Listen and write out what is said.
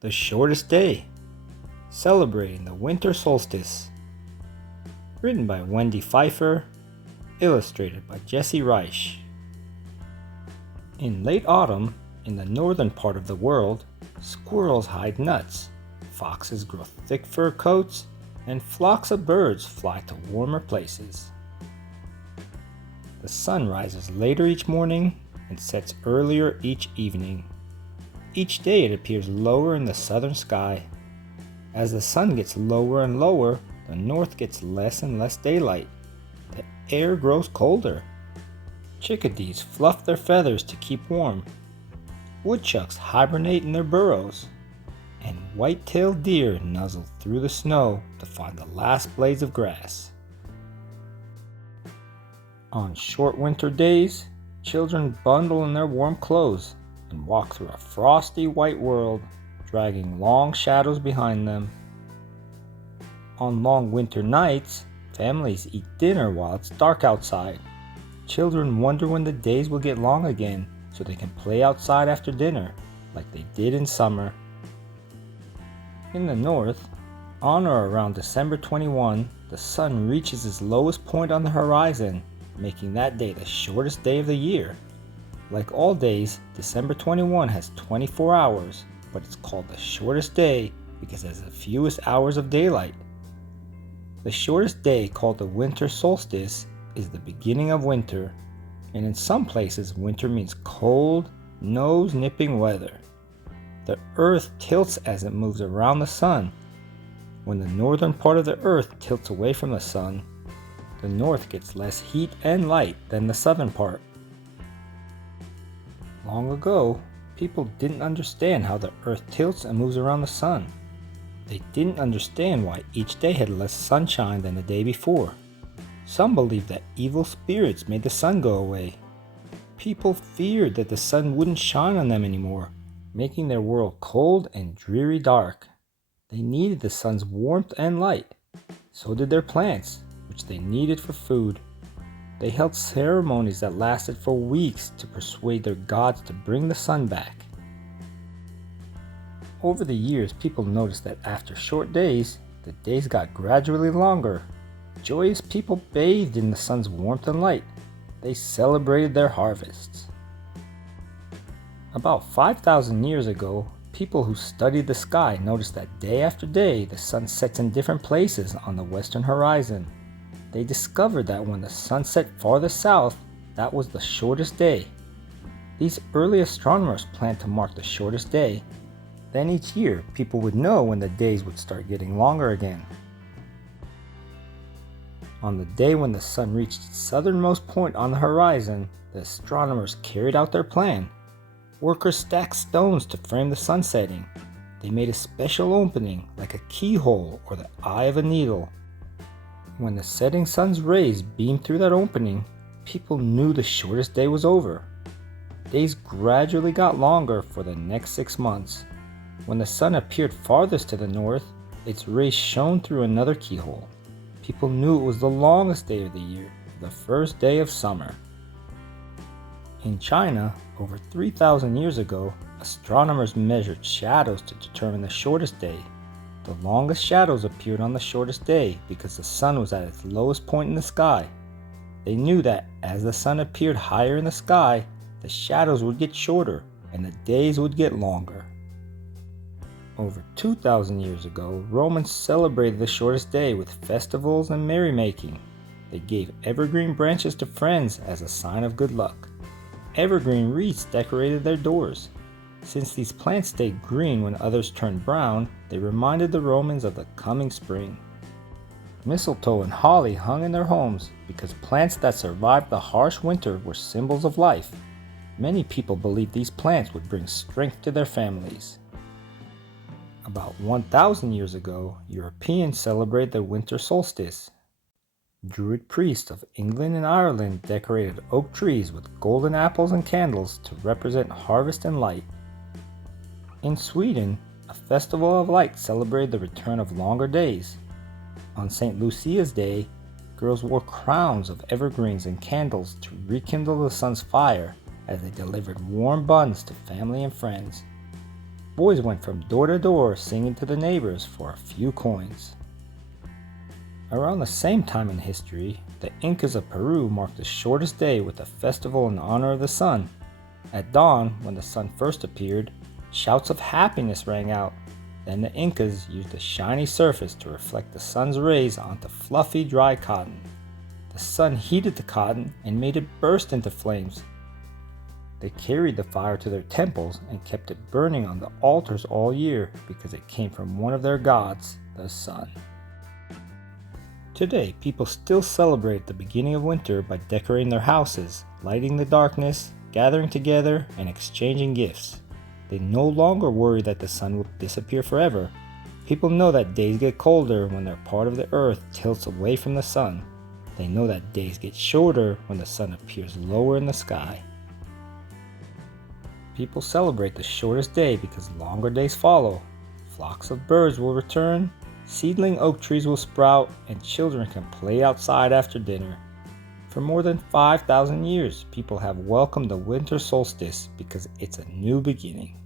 The Shortest Day, celebrating the winter solstice. Written by Wendy Pfeiffer, illustrated by Jesse Reich. In late autumn, in the northern part of the world, squirrels hide nuts, foxes grow thick fur coats, and flocks of birds fly to warmer places. The sun rises later each morning and sets earlier each evening. Each day it appears lower in the southern sky. As the sun gets lower and lower, the north gets less and less daylight. The air grows colder. Chickadees fluff their feathers to keep warm. Woodchucks hibernate in their burrows. And white-tailed deer nuzzle through the snow to find the last blades of grass. On short winter days, children bundle in their warm clothes and walk through a frosty white world, dragging long shadows behind them. On long winter nights, families eat dinner while it's dark outside. Children wonder when the days will get long again so they can play outside after dinner, like they did in summer. In the north, on or around December 21, the sun reaches its lowest point on the horizon, making that day the shortest day of the year. Like all days, December 21 has 24 hours, but it's called the shortest day because it has the fewest hours of daylight. The shortest day, called the winter solstice, is the beginning of winter, and in some places winter means cold, nose-nipping weather. The earth tilts as it moves around the sun. When the northern part of the earth tilts away from the sun, the north gets less heat and light than the southern part. Long ago, people didn't understand how the earth tilts and moves around the sun. They didn't understand why each day had less sunshine than the day before. Some believed that evil spirits made the sun go away. People feared that the sun wouldn't shine on them anymore, making their world cold and dreary dark. They needed the sun's warmth and light. So did their plants, which they needed for food. They held ceremonies that lasted for weeks to persuade their gods to bring the sun back. Over the years, people noticed that after short days, the days got gradually longer. Joyous people bathed in the sun's warmth and light. They celebrated their harvests. About 5,000 years ago, people who studied the sky noticed that day after day, the sun sets in different places on the western horizon. They discovered that when the sun set farther south, that was the shortest day. These early astronomers planned to mark the shortest day. Then each year, people would know when the days would start getting longer again. On the day when the sun reached its southernmost point on the horizon, the astronomers carried out their plan. Workers stacked stones to frame the sun setting. They made a special opening, like a keyhole or the eye of a needle. When the setting sun's rays beamed through that opening, people knew the shortest day was over. Days gradually got longer for the next 6 months. When the sun appeared farthest to the north, its rays shone through another keyhole. People knew it was the longest day of the year, the first day of summer. In China, over 3,000 years ago, astronomers measured shadows to determine the shortest day. The longest shadows appeared on the shortest day because the sun was at its lowest point in the sky. They knew that as the sun appeared higher in the sky, the shadows would get shorter and the days would get longer. Over 2,000 years ago, Romans celebrated the shortest day with festivals and merrymaking. They gave evergreen branches to friends as a sign of good luck. Evergreen wreaths decorated their doors. Since these plants stayed green when others turned brown, they reminded the Romans of the coming spring. Mistletoe and holly hung in their homes because plants that survived the harsh winter were symbols of life. Many people believed these plants would bring strength to their families. About 1,000 years ago, Europeans celebrated the winter solstice. Druid priests of England and Ireland decorated oak trees with golden apples and candles to represent harvest and light. In Sweden, a festival of light celebrated the return of longer days. On St. Lucia's Day, girls wore crowns of evergreens and candles to rekindle the sun's fire as they delivered warm buns to family and friends. Boys went from door to door singing to the neighbors for a few coins. Around the same time in history, the Incas of Peru marked the shortest day with a festival in honor of the sun. At dawn, when the sun first appeared, shouts of happiness rang out. Then the Incas used a shiny surface to reflect the sun's rays onto fluffy, dry cotton. The sun heated the cotton and made it burst into flames. They carried the fire to their temples and kept it burning on the altars all year because it came from one of their gods, the sun. Today, people still celebrate the beginning of winter by decorating their houses, lighting the darkness, gathering together, and exchanging gifts. They no longer worry that the sun will disappear forever. People know that days get colder when their part of the earth tilts away from the sun. They know that days get shorter when the sun appears lower in the sky. People celebrate the shortest day because longer days follow. Flocks of birds will return, seedling oak trees will sprout, and children can play outside after dinner. For more than 5,000 years, people have welcomed the winter solstice because it's a new beginning.